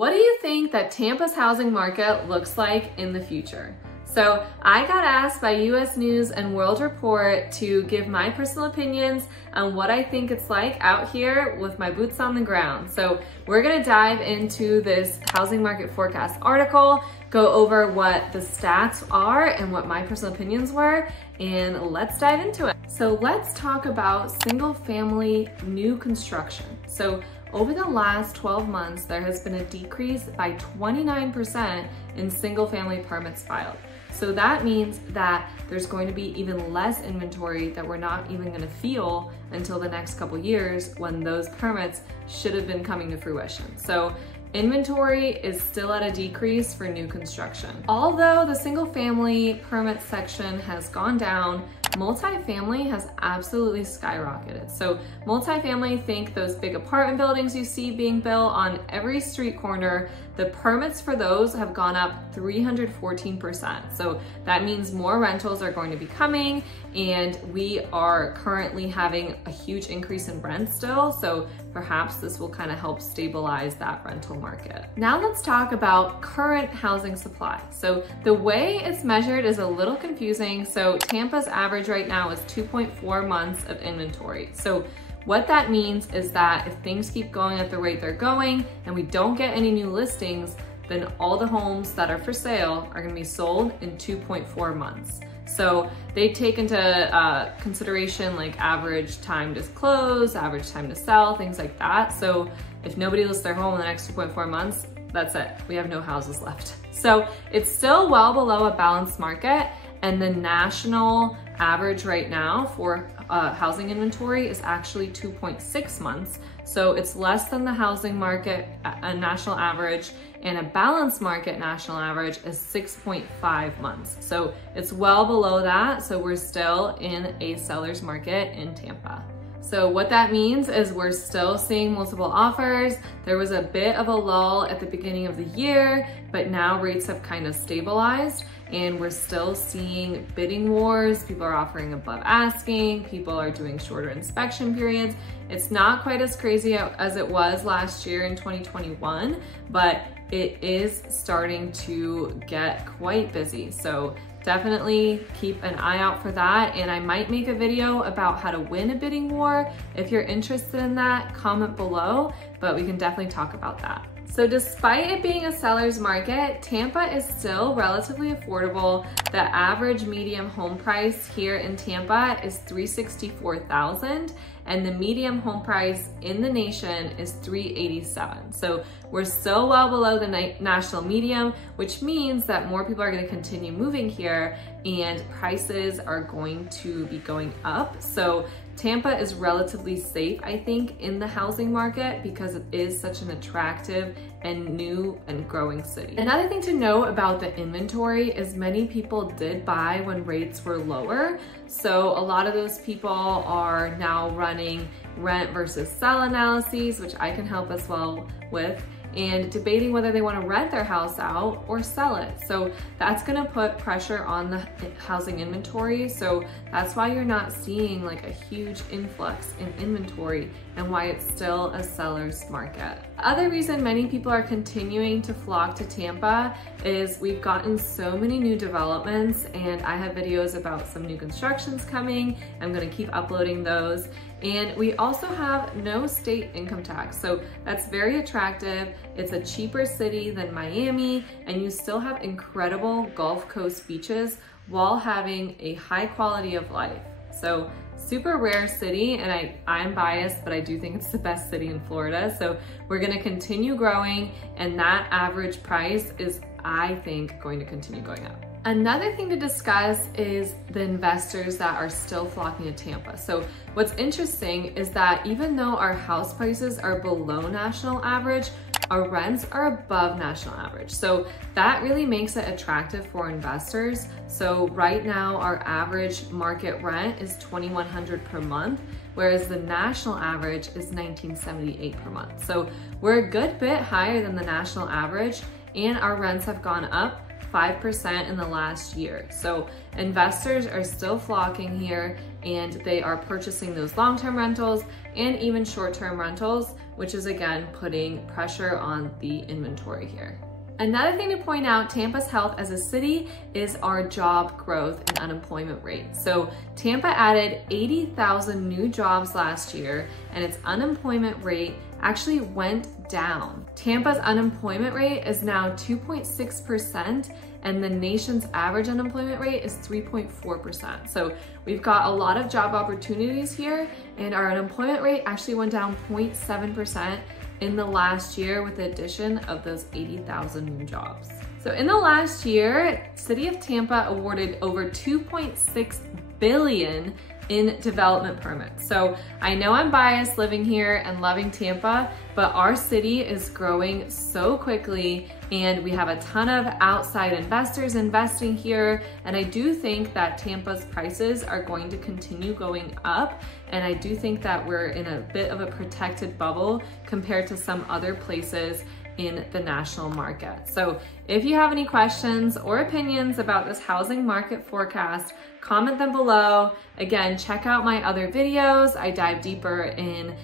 What do you think that Tampa's housing market looks like in the future? So I got asked by US News and World Report to give my personal opinions on what I think it's like out here with my boots on the ground. So we're gonna dive into this housing market forecast article, go over what the stats are and what my personal opinions were, and let's dive into it. So let's talk about single family new construction. So over the last 12 months, there has been a decrease by 29% in single family permits filed. So that means that there's going to be even less inventory that we're not even going to feel until the next couple years when those permits should have been coming to fruition. So inventory is still at a decrease for new construction. Although the single family permit section has gone down, multifamily has absolutely skyrocketed. So multifamily, think those big apartment buildings you see being built on every street corner, the permits for those have gone up 314%. So that means more rentals are going to be coming, and we are currently having a huge increase in rent still. So perhaps this will kind of help stabilize that rental market. Now let's talk about current housing supply. So the way it's measured is a little confusing. So Tampa's average right now is 2.4 months of inventory. So what that means is that if things keep going at the rate they're going and we don't get any new listings, then all the homes that are for sale are gonna be sold in 2.4 months. So they take into consideration like average time to close, average time to sell, things like that. So if nobody lists their home in the next 2.4 months, that's it. We have no houses left. So it's still well below a balanced market, and the national average right now for housing inventory is actually 2.6 months. So it's less than the housing market national average, and a balanced market national average is 6.5 months. So it's well below that. So we're still in a seller's market in Tampa. So what that means is we're still seeing multiple offers. There was a bit of a lull at the beginning of the year, but now rates have kind of stabilized, and we're still seeing bidding wars. People are offering above asking, people are doing shorter inspection periods. It's not quite as crazy as it was last year in 2021, but it is starting to get quite busy. So definitely keep an eye out for that. And I might make a video about how to win a bidding war. If you're interested in that, comment below, but we can definitely talk about that. So despite it being a seller's market, Tampa is still relatively affordable. The average medium home price here in Tampa is $364,000, and the medium home price in the nation is $387,000. So we're still well below the national medium, which means that more people are going to continue moving here and prices are going to be going up. So Tampa is relatively safe, I think, in the housing market because it is such an attractive and new and growing city. Another thing to know about the inventory is many people did buy when rates were lower. So a lot of those people are now running rent versus sell analyses, which I can help as well with, and debating whether they want to rent their house out or sell it. So that's going to put pressure on the housing inventory. So that's why you're not seeing like a huge influx in inventory and why it's still a seller's market. The other reason many people are continuing to flock to Tampa is we've gotten so many new developments, and I have videos about some new constructions coming. I'm going to keep uploading those. And we also have no state income tax. So that's very attractive. It's a cheaper city than Miami, and you still have incredible Gulf Coast beaches while having a high quality of life. So super rare city, and I'm biased, but I do think it's the best city in Florida. So we're gonna continue growing, and that average price is, I think, going to continue going up. Another thing to discuss is the investors that are still flocking to Tampa. So what's interesting is that even though our house prices are below national average, our rents are above national average. So that really makes it attractive for investors. So right now our average market rent is $2,100 per month, whereas the national average is $1,978 per month. So we're a good bit higher than the national average, and our rents have gone up 5% in the last year. So investors are still flocking here, and they are purchasing those long-term rentals and even short-term rentals, which is again putting pressure on the inventory here. Another thing to point out, Tampa's health as a city is our job growth and unemployment rate. So Tampa added 80,000 new jobs last year, and its unemployment rate actually went down. Tampa's unemployment rate is now 2.6%, and the nation's average unemployment rate is 3.4%. So we've got a lot of job opportunities here, and our unemployment rate actually went down 0.7% in the last year with the addition of those 80,000 new jobs. So in the last year, City of Tampa awarded over $2.6 billion in development permits. So I know I'm biased living here and loving Tampa, but our city is growing so quickly and we have a ton of outside investors investing here. And I do think that Tampa's prices are going to continue going up. And I do think that we're in a bit of a protected bubble compared to some other places in the national market. So if you have any questions or opinions about this housing market forecast, comment them below. Again, check out my other videos. I dive deeper in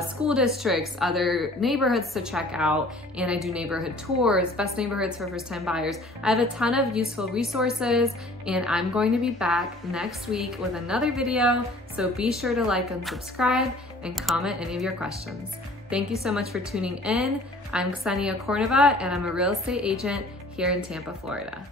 school districts, other neighborhoods to check out, and I do neighborhood tours, best neighborhoods for first-time buyers. I have a ton of useful resources, and I'm going to be back next week with another video, so be sure to like and subscribe and comment any of your questions. Thank you so much for tuning in. I'm Kseniya.Korneva, and I'm a real estate agent here in Tampa, Florida.